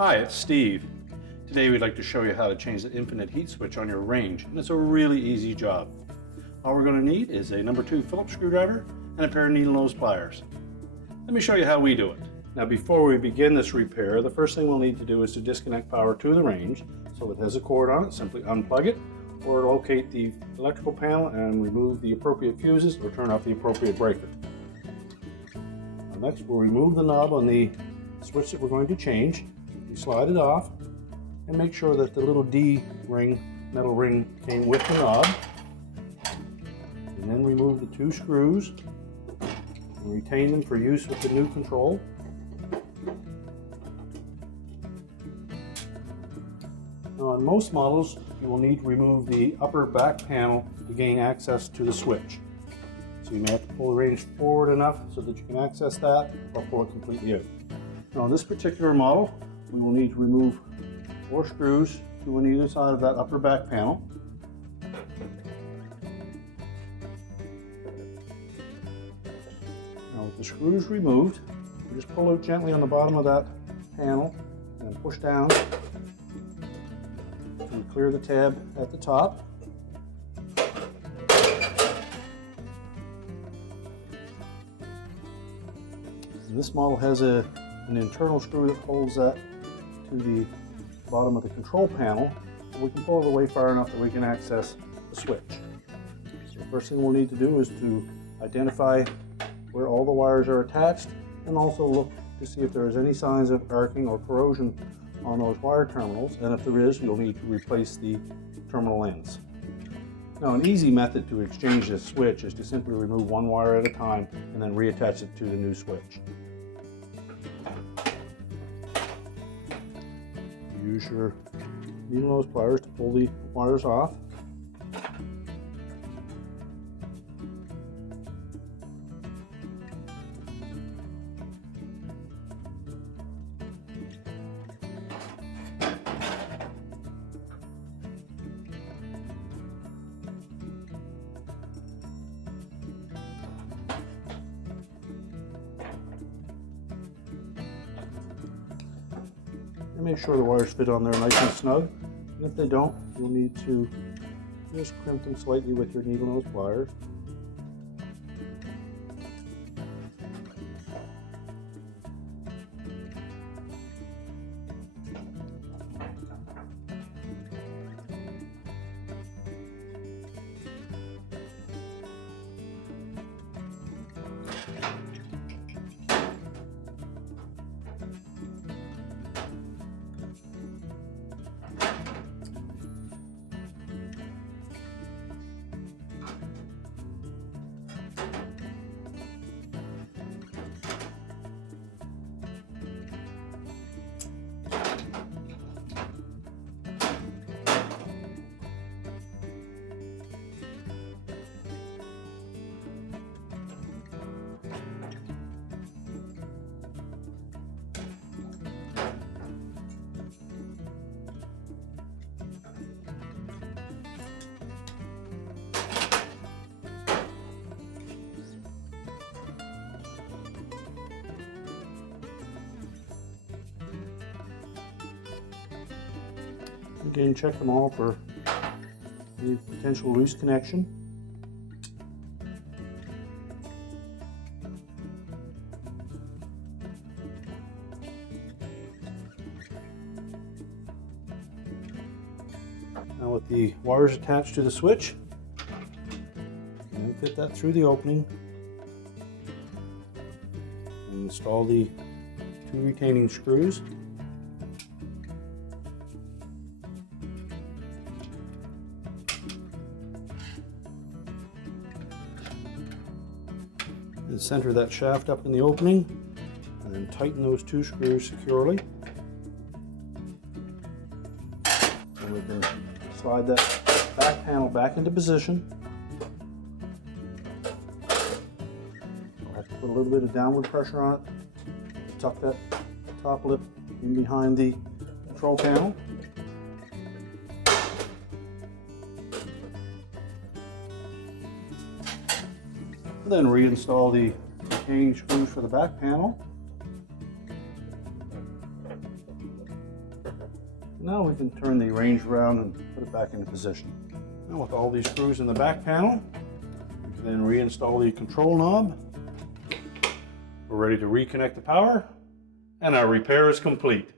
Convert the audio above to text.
Hi, it's Steve. Today we'd like to show you how to change the infinite heat switch on your range, and it's a really easy job. All we're going to need is a number 2 Phillips screwdriver and a pair of needle nose pliers. Let me show you how we do it. Now before we begin this repair, the first thing we'll need to do is to disconnect power to the range. So if it has a cord on it, simply unplug it, or locate the electrical panel and remove the appropriate fuses or turn off the appropriate breaker. Now next we'll remove the knob on the switch that we're going to change. You slide it off and make sure that the little D ring, metal ring, came with the knob. And then remove the 2 screws and retain them for use with the new control. Now on most models, you will need to remove the upper back panel to gain access to the switch. So you may have to pull the range forward enough so that you can access that, or pull it completely out. Now on this particular model, we will need to remove 4 screws, 2 on either side of that upper back panel. Now with the screws removed, you just pull out gently on the bottom of that panel and push down and clear the tab at the top. And this model has an internal screw that holds that to the bottom of the control panel. And we can pull it away far enough that we can access the switch. So the first thing we'll need to do is to identify where all the wires are attached, and also look to see if there is any signs of arcing or corrosion on those wire terminals, and if there is, you'll need to replace the terminal ends. Now an easy method to exchange this switch is to simply remove one wire at a time and then reattach it to the new switch. Use your needle nose pliers to pull the wires off. And make sure the wires fit on there nice and snug. And if they don't, you'll need to just crimp them slightly with your needle nose pliers. Again, check them all for any potential loose connection. Now with the wires attached to the switch, and fit that through the opening and install the 2 retaining screws. And center that shaft up in the opening, and then tighten those 2 screws securely. And we can slide that back panel back into position. I'll have to put a little bit of downward pressure on it, tuck that top lip in behind the control panel. Then reinstall the retaining screws for the back panel. Now we can turn the range around and put it back into position. Now with all these screws in the back panel, we can then reinstall the control knob. We're ready to reconnect the power, and our repair is complete.